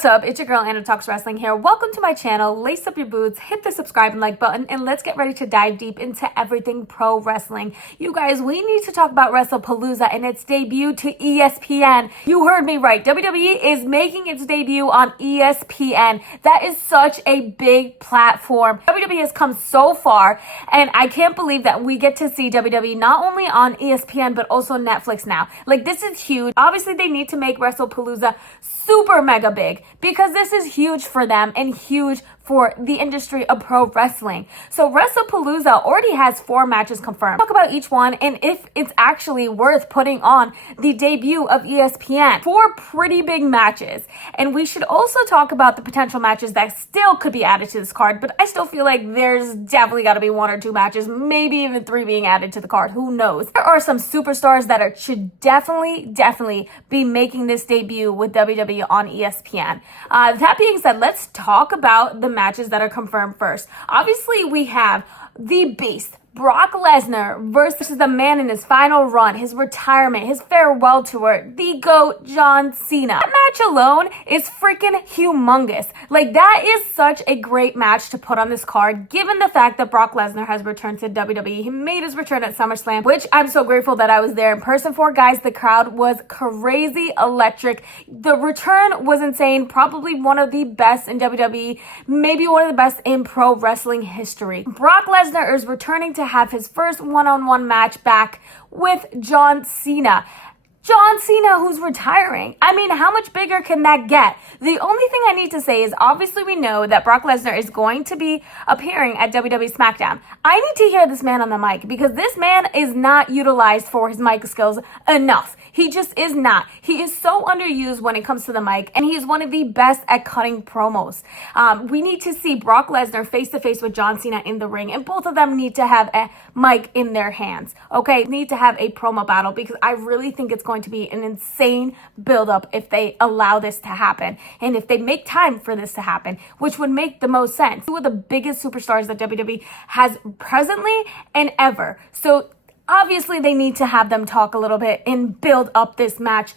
What's up? It's your girl Anna Talks Wrestling here. Welcome to my channel. Lace up your boots, hit the subscribe and like button, and let's get ready to dive deep into everything pro wrestling. You guys, we need to talk about WrestlePalooza and its debut to ESPN. You heard me right. WWE is making its debut on ESPN. That is such a big platform. WWE has come so far, and I can't believe that we get to see WWE not only on ESPN but also Netflix now. Like, this is huge. Obviously, they need to make WrestlePalooza super mega big because this is huge for them and huge for the industry of pro wrestling. So WrestlePalooza already has 4 matches confirmed. Talk about each one and if it's actually worth putting on the debut of ESPN. 4 pretty big matches. And we should also talk about the potential matches that still could be added to this card, but I still feel like there's definitely got to be 1 or 2 matches, maybe even 3 being added to the card. Who knows? There are some superstars that should definitely be making this debut with WWE on ESPN. That being said, let's talk about the matches that are confirmed first. Obviously, we have the Beast, Brock Lesnar versus the man in his final run, his retirement, his farewell tour, the GOAT, John Cena. That match alone is freaking humongous. Like, that is such a great match to put on this card, given the fact that Brock Lesnar has returned to WWE. He made his return at SummerSlam, which I'm so grateful that I was there in person for. Guys, the crowd was crazy electric. The return was insane. Probably one of the best in WWE, maybe one of the best in pro wrestling history. Brock Lesnar is returning to have his first one-on-one match back with John Cena. John Cena, who's retiring. I mean, how much bigger can that get? The only thing I need to say is, obviously we know that Brock Lesnar is going to be appearing at WWE SmackDown. I need to hear this man on the mic because this man is not utilized for his mic skills enough. He just is not. He is so underused when it comes to the mic, and he is one of the best at cutting promos. We need to see Brock Lesnar face-to-face with John Cena in the ring, and both of them need to have a mic in their hands, okay? Need to have a promo battle because I really think it's going to be an insane build-up if they allow this to happen, and if they make time for this to happen, which would make the most sense. 2 of the biggest superstars that WWE has presently and ever. So obviously, they need to have them talk a little bit and build up this match.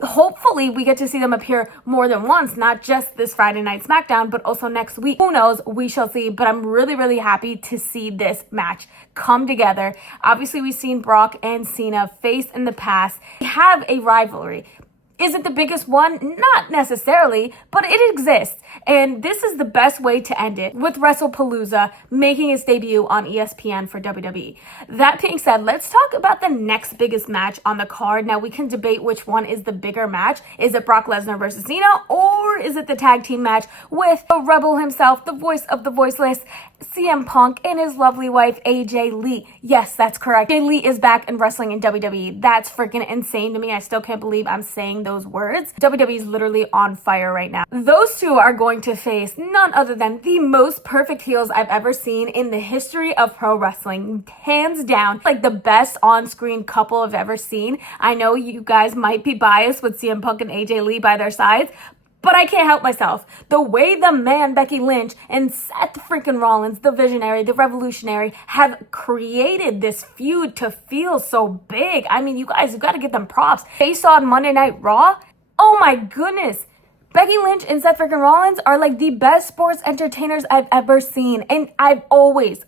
Hopefully, we get to see them appear more than once, not just this Friday night SmackDown, but also next week. Who knows? We shall see. But I'm really happy to see this match come together. Obviously, we've seen Brock and Cena face in the past. They have a rivalry. Is it the biggest one? Not necessarily, but it exists. And this is the best way to end it, with WrestlePalooza making its debut on ESPN for WWE. That being said, let's talk about the next biggest match on the card. Now, we can debate which one is the bigger match. Is it Brock Lesnar versus Cena, or is it the tag team match with the Rebel himself, the voice of the voiceless, CM Punk, and his lovely wife, AJ Lee? Yes, that's correct. AJ Lee is back in wrestling in WWE. That's freaking insane to me. I still can't believe I'm saying those words. WWE is literally on fire right now. Those 2 are going to face none other than the most perfect heels I've ever seen in the history of pro wrestling. Hands down, like the best on-screen couple I've ever seen. I know you guys might be biased with CM Punk and AJ Lee by their sides, but I can't help myself. The way the man Becky Lynch and Seth freaking Rollins, the visionary, the revolutionary, have created this feud to feel so big. I mean, you guys, you got to give them props. They saw on Monday Night Raw. Oh my goodness. Becky Lynch and Seth freaking Rollins are like the best sports entertainers I've ever seen. And I've always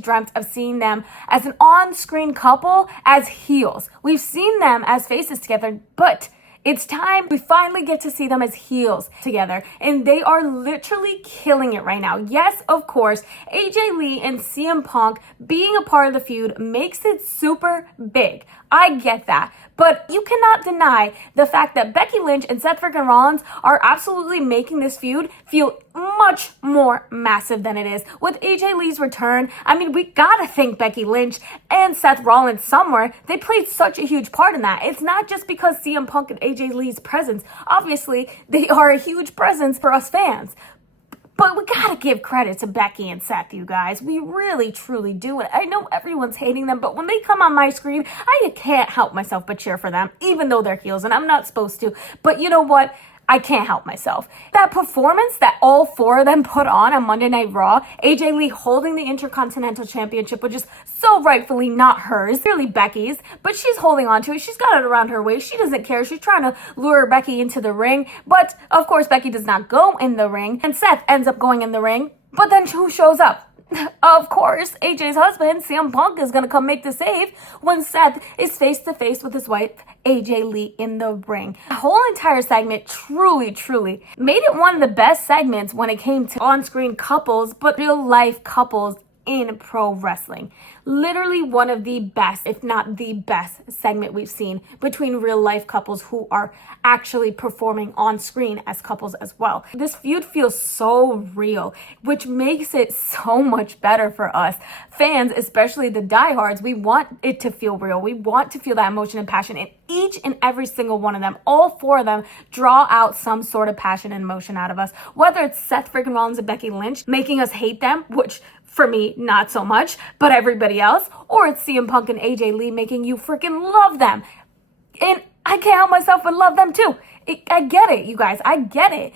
dreamt of seeing them as an on-screen couple as heels. We've seen them as faces together, but it's time we finally get to see them as heels together, and they are literally killing it right now. Yes, of course, AJ Lee and CM Punk being a part of the feud makes it super big. I get that. But you cannot deny the fact that Becky Lynch and Seth freaking Rollins are absolutely making this feud feel much more massive than it is. With AJ Lee's return, I mean, we gotta thank Becky Lynch and Seth Rollins somewhere. They played such a huge part in that. It's not just because CM Punk and AJ Lee's presence. Obviously, they are a huge presence for us fans. But we gotta give credit to Becky and Seth, you guys. We really, truly do it. I know everyone's hating them, but when they come on my screen, I can't help myself but cheer for them, even though they're heels, and I'm not supposed to. But you know what? I can't help myself. That performance that all four of them put on Monday Night Raw, AJ Lee holding the Intercontinental Championship, which is so rightfully not hers, really Becky's, but she's holding on to it. She's got it around her waist. She doesn't care. She's trying to lure Becky into the ring, but of course Becky does not go in the ring, and Seth ends up going in the ring, but then who shows up? Of course, AJ's husband, CM Punk, is going to come make the save when Seth is face to face with his wife, AJ Lee, in the ring. The whole entire segment truly made it one of the best segments when it came to on-screen couples, but real-life couples in pro wrestling. Literally one of the best, if not the best segment we've seen between real life couples who are actually performing on screen as couples as well. This feud feels so real, which makes it so much better for us fans, especially the diehards. We want it to feel real. We want to feel that emotion and passion, and each and every single one of them, all four of them, draw out some sort of passion and emotion out of us. Whether it's Seth freaking Rollins and Becky Lynch making us hate them, which for me, not so much, but everybody else, or it's CM Punk and AJ Lee making you freaking love them. And I can't help myself but love them too. I get it, you guys. I get it.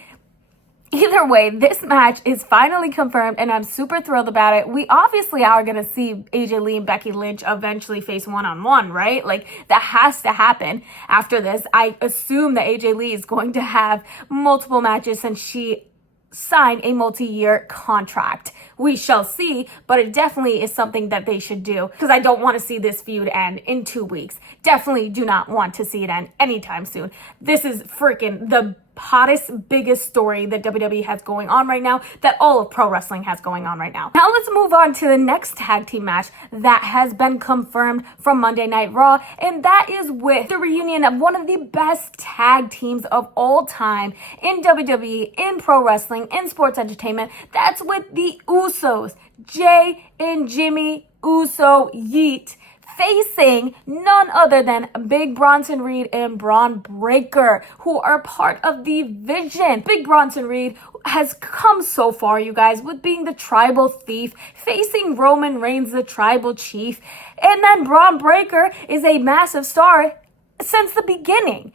Either way, this match is finally confirmed, and I'm super thrilled about it. We obviously are going to see AJ Lee and Becky Lynch eventually face one-on-one, right? Like, that has to happen after this. I assume that AJ Lee is going to have multiple matches since she signed a multi-year contract. We shall see, but it definitely is something that they should do, because I don't want to see this feud end in 2 weeks. Definitely do not want to see it end anytime soon. This is freaking the hottest, biggest story that WWE has going on right now, that all of pro wrestling has going on right now. Now let's move on to the next tag team match that has been confirmed from Monday Night Raw, and that is with the reunion of one of the best tag teams of all time in WWE, in pro wrestling, in sports entertainment. That's with the Usos, Jey and Jimmy Uso Yeet, facing none other than Big Bronson Reed and Bron Breakker, who are part of the Vision. Big Bronson Reed has come so far, you guys, with being the tribal thief, facing Roman Reigns, the tribal chief, and then Bron Breakker is a massive star since the beginning.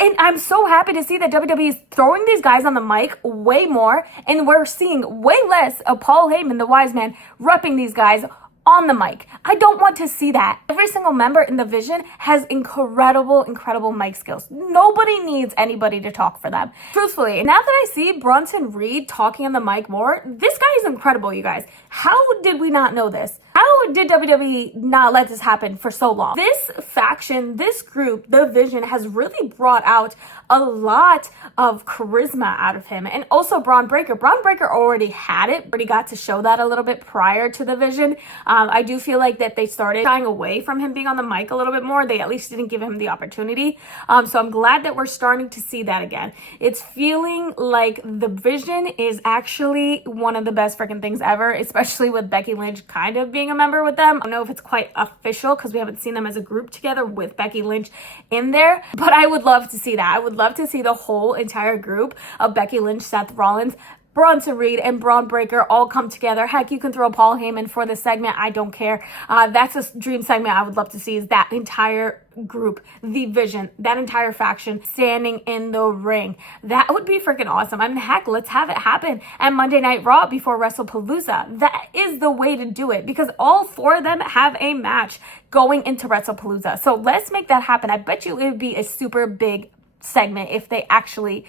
And I'm so happy to see that WWE is throwing these guys on the mic way more, and we're seeing way less of Paul Heyman, the wise man, repping these guys on the mic. I don't want to see that. Every single member in the Vision has incredible mic skills. Nobody needs anybody to talk for them. Truthfully, now that I see Bronson Reed talking on the mic more, this guy is incredible, you guys. How did we not know this? How did WWE not let this happen for so long? This faction, this group, the Vision, has really brought out a lot of charisma out of him. And also Bron Breakker. Bron Breakker already had it, already got to show that a little bit prior to the Vision. I do feel like that they started shying away from him being on the mic a little bit more. They at least didn't give him the opportunity. So I'm glad that we're starting to see that again. It's feeling like the Vision is actually one of the best freaking things ever, especially with Becky Lynch kind of being a member with them. I don't know if it's quite official because we haven't seen them as a group together with Becky Lynch in there, but I would love to see that. I would love to see the whole entire group of Becky Lynch, Seth Rollins, Bronson Reed, and Bron Breakker all come together. Heck, you can throw Paul Heyman for the segment. I don't care. That's a dream segment I would love to see, is that entire group, the Vision, that entire faction standing in the ring. That would be freaking awesome. I mean, heck, let's have it happen at Monday Night Raw before WrestlePalooza. That is the way to do it, because all four of them have a match going into WrestlePalooza. So let's make that happen. I bet you it would be a super big segment if they actually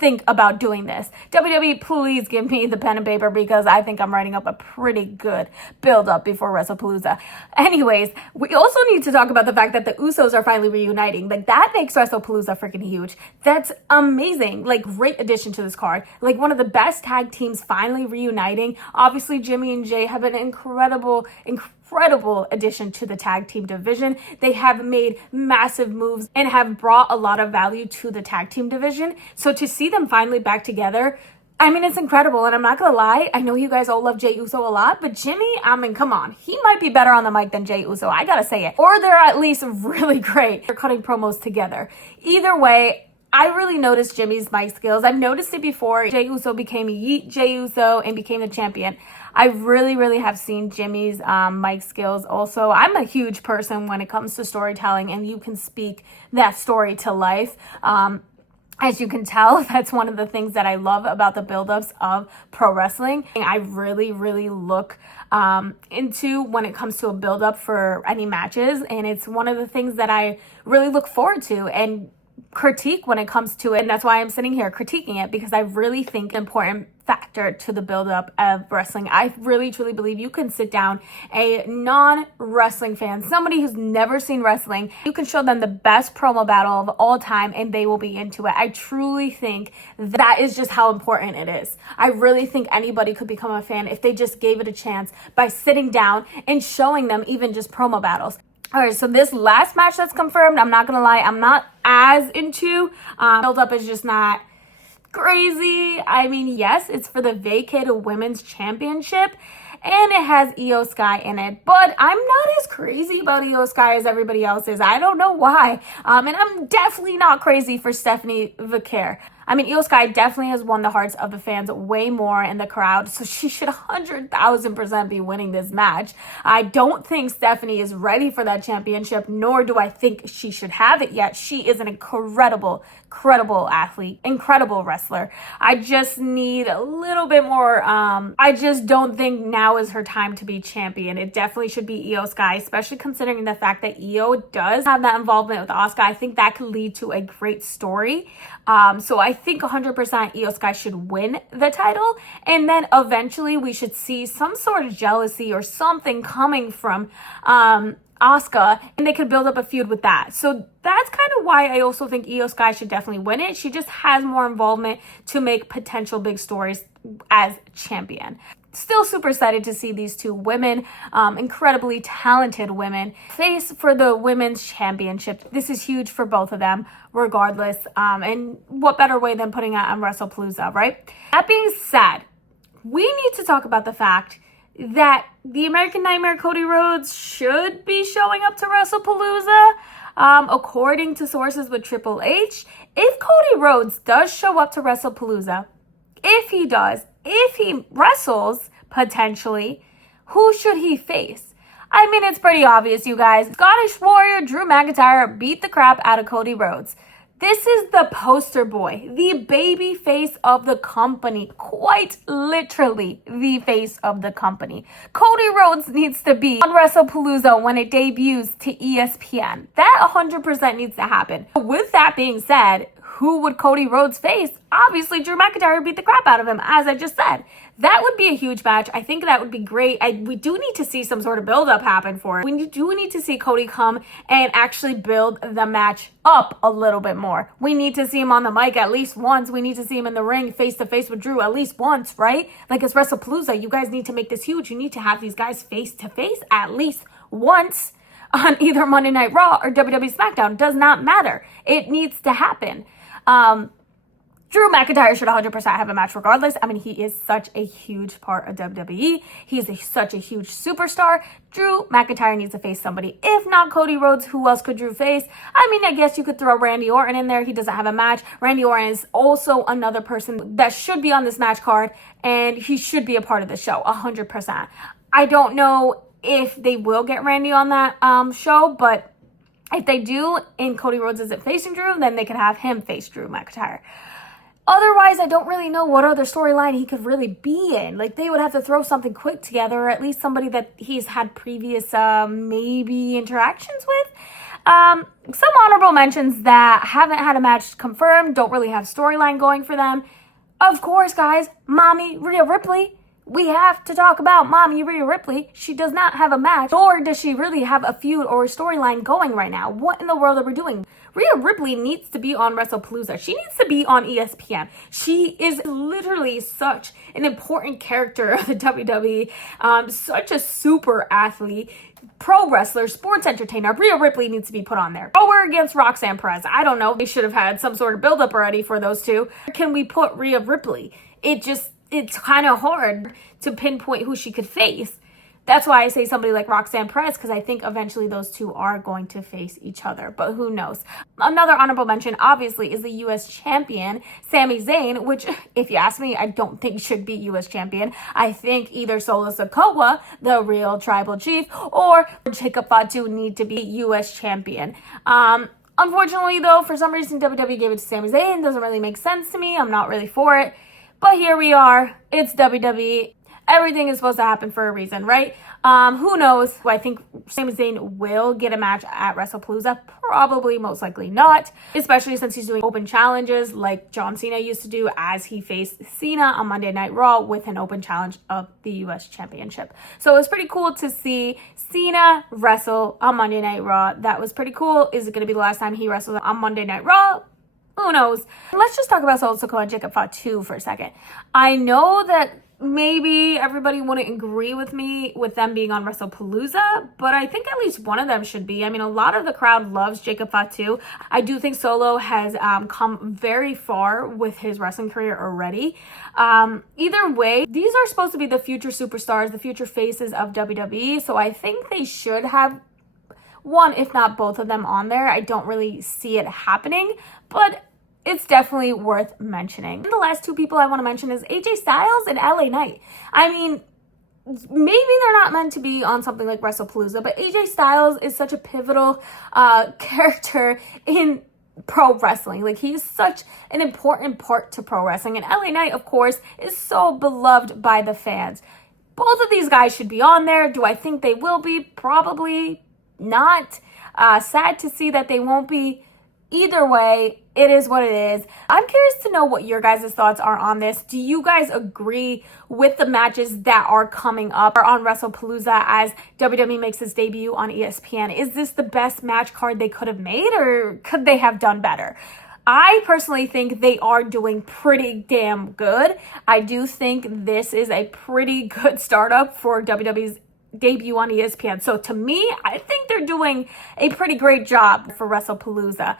think about doing this. WWE, please give me the pen and paper, because I think I'm writing up a pretty good build up before WrestlePalooza. Anyways, we also need to talk about the fact that the Usos are finally reuniting. Like, that makes WrestlePalooza freaking huge. That's amazing. Like, great addition to this card. Like, one of the best tag teams finally reuniting. Obviously, Jimmy and Jey have an incredible addition to the tag team division. They have made massive moves and have brought a lot of value to the tag team division. So to see them finally back together, I mean, it's incredible. And I'm not gonna lie, I know you guys all love Jey Uso a lot, but Jimmy, I mean, come on. He might be better on the mic than Jey Uso. I gotta say it. Or they're at least really great. They're cutting promos together. Either way, I really noticed Jimmy's mic skills. I've noticed it before. Jey Uso became Yeet Jey Uso and became the champion. I really have seen Jimmy's mic skills also. I'm a huge person when it comes to storytelling, and you can speak that story to life. As you can tell, that's one of the things that I love about the buildups of pro wrestling. I really, really look into when it comes to a buildup for any matches. And it's one of the things that I really look forward to and critique when it comes to it. And that's why I'm sitting here critiquing it, because I really think an important factor to the buildup of wrestling. I really truly believe you can sit down a non-wrestling fan, somebody who's never seen wrestling, you can show them the best promo battle of all time and they will be into it. I truly think that is just how important it is. I really think anybody could become a fan if they just gave it a chance by sitting down and showing them even just promo battles. All right, so this last match that's confirmed, I'm not going to lie, I'm not as into. Build-up is just not crazy. I mean, yes, it's for the Vaqeer Women's Championship, and it has Iyo Sky in it, but I'm not as crazy about Iyo Sky as everybody else is. I don't know why. And I'm definitely not crazy for Stephanie Vaqeer. I mean, Iyo Sky definitely has won the hearts of the fans way more in the crowd, so she should 100,000% be winning this match. I don't think Stephanie is ready for that championship, nor do I think she should have it yet. She is an incredible athlete, incredible wrestler. I just need a little bit more. I just don't think now is her time to be champion. It definitely should be Iyo Sky, especially considering the fact that Iyo does have that involvement with Asuka. I think that could lead to a great story. So I think 100% Iyo Sky should win the title, and then eventually we should see some sort of jealousy or something coming from Asuka, and they could build up a feud with that. So that's kind of why I also think Iyo Sky should definitely win it. She just has more involvement to make potential big stories as champion. Still super excited to see these two women, incredibly talented women, face for the women's championship. This is huge for both of them, regardless. And what better way than putting it on WrestlePalooza, right? That being said, we need to talk about the fact that the American Nightmare Cody Rhodes should be showing up to WrestlePalooza. According to sources with Triple H, if Cody Rhodes does show up to WrestlePalooza, if he wrestles, potentially, who should he face? I mean, it's pretty obvious, you guys. Scottish Warrior Drew McIntyre beat the crap out of Cody Rhodes. This is the poster boy, the baby face of the company, quite literally the face of the company. Cody Rhodes needs to be on WrestlePalooza when it debuts to ESPN. That 100% needs to happen. With that being said, who would Cody Rhodes face? Obviously, Drew McIntyre beat the crap out of him, as I just said. That would be a huge match. I think that would be great. We do need to see some sort of build-up happen for it. We do need to see Cody come and actually build the match up a little bit more. We need to see him on the mic at least once. We need to see him in the ring face-to-face with Drew at least once, right? Like, it's WrestlePalooza. You guys need to make this huge. You need to have these guys face-to-face at least once on either Monday Night Raw or WWE SmackDown. Does not matter. It needs to happen. Drew McIntyre should 100% have a match regardless. I mean, he is such a huge part of WWE. He's such a huge superstar. Drew McIntyre needs to face somebody. If not Cody Rhodes, who else could Drew face? I mean, I guess you could throw Randy Orton in there. He doesn't have a match. Randy Orton is also another person that should be on this match card, and he should be a part of the show, 100%. I don't know if they will get Randy on that show, but if they do and Cody Rhodes isn't facing Drew, then they can have him face Drew McIntyre. Otherwise, I don't really know what other storyline he could really be in. Like, they would have to throw something quick together, or at least somebody that he's had previous maybe interactions with. Some honorable mentions that haven't had a match confirmed, don't really have storyline going for them. Of course, guys, Mami Rhea Ripley. We have to talk about Mami Rhea Ripley. She does not have a match, nor does she really have a feud or a storyline going right now. What in the world are we doing? Rhea Ripley needs to be on WrestlePalooza. She needs to be on ESPN. She is literally such an important character of the WWE, such a super athlete, pro wrestler, sports entertainer. Rhea Ripley needs to be put on there. Oh, we're against Roxanne Perez. I don't know. They should have had some sort of build-up already for those two. Can we put Rhea Ripley? It's kind of hard to pinpoint who she could face. That's why I say somebody like Roxanne Perez, because I think eventually those two are going to face each other, but who knows. Another honorable mention, obviously, is the U.S. champion, Sami Zayn, which, if you ask me, I don't think should be U.S. champion. I think either Solo Sikoa, the real tribal chief, or Jacob Fatu need to be U.S. champion. Unfortunately, though, for some reason, WWE gave it to Sami Zayn. Doesn't really make sense to me. I'm not really for it. But here we are. It's WWE. Everything is supposed to happen for a reason, right? Who knows? I think Sami Zayn will get a match at WrestlePalooza. Probably, most likely not. Especially since he's doing open challenges like John Cena used to do as he faced Cena on Monday Night Raw with an open challenge of the US Championship. So it was pretty cool to see Cena wrestle on Monday Night Raw. That was pretty cool. Is it going to be the last time he wrestles on Monday Night Raw? Who knows? Let's just talk about Sikoa and Jacob Fatu for a second. I know that maybe everybody wouldn't agree with me with them being on WrestlePalooza, but I think at least one of them should be. I mean, a lot of the crowd loves Jacob Fatu. I do think Solo has come very far with his wrestling career already. Either way, these are supposed to be the future superstars, the future faces of WWE, so I think they should have one, if not both of them on there. I don't really see it happening, but it's definitely worth mentioning. And the last two people I want to mention is AJ Styles and LA Knight. I mean, maybe they're not meant to be on something like WrestlePalooza, but AJ Styles is such a pivotal character in pro wrestling. Like, he's such an important part to pro wrestling. And LA Knight, of course, is so beloved by the fans. Both of these guys should be on there. Do I think they will be? Probably not. Sad to see that they won't be. Either way, it is what it is. I'm curious to know what your guys' thoughts are on this. Do you guys agree with the matches that are coming up or on WrestlePalooza as WWE makes its debut on ESPN? Is this the best match card they could have made, or could they have done better? I personally think they are doing pretty damn good. I do think this is a pretty good startup for WWE's debut on ESPN. So to me, I think they're doing a pretty great job for WrestlePalooza.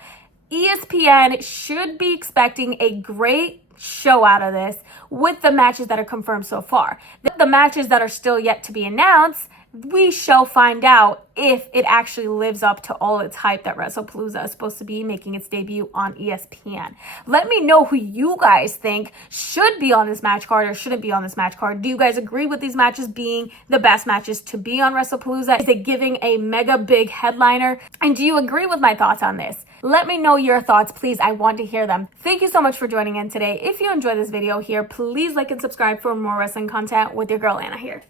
ESPN should be expecting a great show out of this with the matches that are confirmed so far. The matches that are still yet to be announced, we shall find out if it actually lives up to all its hype that WrestlePalooza is supposed to be making its debut on ESPN. Let me know who you guys think should be on this match card or shouldn't be on this match card. Do you guys agree with these matches being the best matches to be on WrestlePalooza? Is it giving a mega big headliner? And do you agree with my thoughts on this? Let me know your thoughts, please. I want to hear them. Thank you so much for joining in today. If you enjoyed this video here, please like and subscribe for more wrestling content with your girl Anna here.